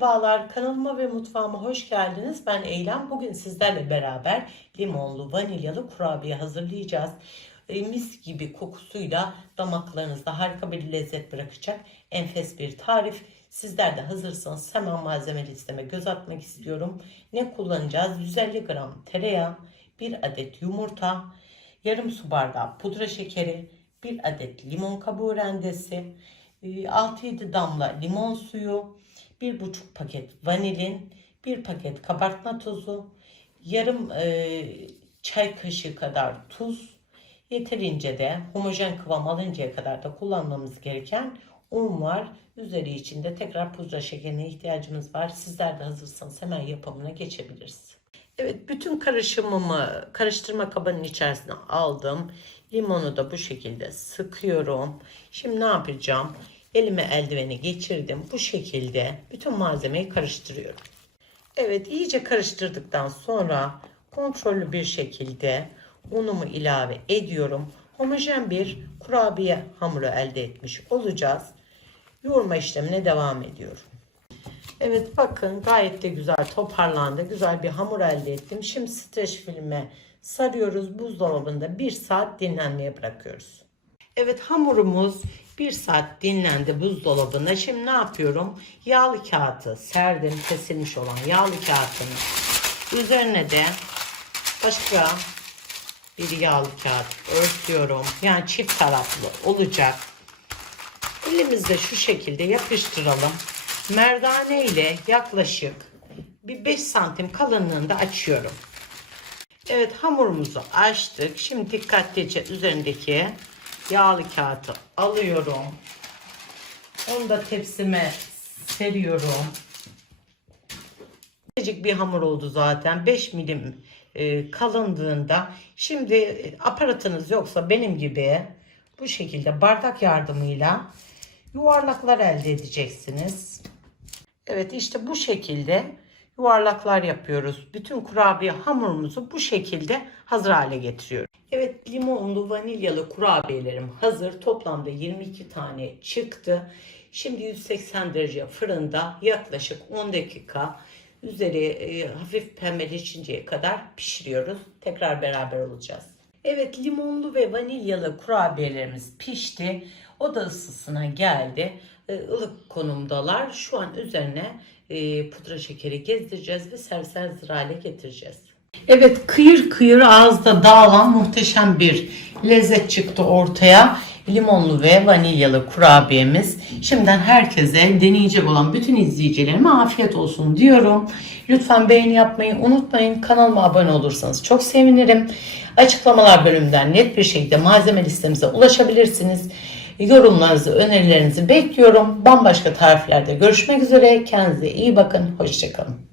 Merhabalar kanalıma ve mutfağıma hoş geldiniz. Ben Eylem. Bugün sizlerle beraber limonlu vanilyalı kurabiye hazırlayacağız. E, mis gibi kokusuyla damaklarınızda harika bir lezzet bırakacak enfes bir tarif. Sizler de hazırsanız hemen malzeme listeme göz atmak istiyorum. Ne kullanacağız? 150 gram tereyağı, 1 adet yumurta, yarım su bardağı pudra şekeri, 1 adet limon kabuğu rendesi, e, 6-7 damla limon suyu, 1,5 paket vanilin, 1 paket kabartma tozu, yarım e, çay kaşığı kadar tuz, yeterince de homojen kıvam alıncaya kadar da kullanmamız gereken un var. Üzeri içinde tekrar pudra şekerine ihtiyacımız var. Sizler de hazırsanız hemen yapımına geçebiliriz. Evet bütün karışımımı karıştırma kabının içerisine aldım. Limonu da bu şekilde sıkıyorum. Şimdi ne yapacağım? Elime eldiveni geçirdim. Bu şekilde bütün malzemeyi karıştırıyorum. Evet iyice karıştırdıktan sonra kontrollü bir şekilde unumu ilave ediyorum. Homojen bir kurabiye hamuru elde etmiş olacağız. Yoğurma işlemine devam ediyorum. Evet bakın gayet de güzel toparlandı. Güzel bir hamur elde ettim. Şimdi streç filme sarıyoruz. Buzdolabında bir saat dinlenmeye bırakıyoruz. Evet hamurumuz bir saat dinlendi buzdolabında. Şimdi ne yapıyorum? Yağlı kağıtı serdim. Kesilmiş olan yağlı kağıtın üzerine de başka bir yağlı kağıt örtüyorum. Yani çift taraflı olacak. Elimizde şu şekilde yapıştıralım. Merdane ile yaklaşık bir 5 santim kalınlığında açıyorum. Evet hamurumuzu açtık. Şimdi dikkatlice üzerindeki yağlı kağıtı alıyorum. Onu da tepsime seriyorum. Küçücük bir hamur oldu zaten. 5 milim e, kalınlığında. Şimdi e, aparatınız yoksa benim gibi bu şekilde bardak yardımıyla yuvarlaklar elde edeceksiniz. Evet işte bu şekilde yuvarlaklar yapıyoruz. Bütün kurabiye hamurumuzu bu şekilde hazır hale getiriyoruz. Evet limonlu vanilyalı kurabiyelerim hazır. Toplamda 22 tane çıktı. Şimdi 180 derece fırında yaklaşık 10 dakika üzeri e, hafif pembeleşinceye kadar pişiriyoruz. Tekrar beraber olacağız. Evet limonlu ve vanilyalı kurabiyelerimiz pişti. Oda ısısına geldi. E, ılık konumdalar. Şu an üzerine e, pudra şekeri gezdireceğiz ve hazır hale getireceğiz. Evet kıyır kıyır ağızda dağılan muhteşem bir lezzet çıktı ortaya. Limonlu ve vanilyalı kurabiyemiz. Şimdiden herkese deneyecek olan bütün izleyicilerime afiyet olsun diyorum. Lütfen beğeni yapmayı unutmayın. Kanalıma abone olursanız çok sevinirim. Açıklamalar bölümünden net bir şekilde malzeme listemize ulaşabilirsiniz. Yorumlarınızı, önerilerinizi bekliyorum. Bambaşka tariflerde görüşmek üzere. Kendinize iyi bakın. Hoşçakalın.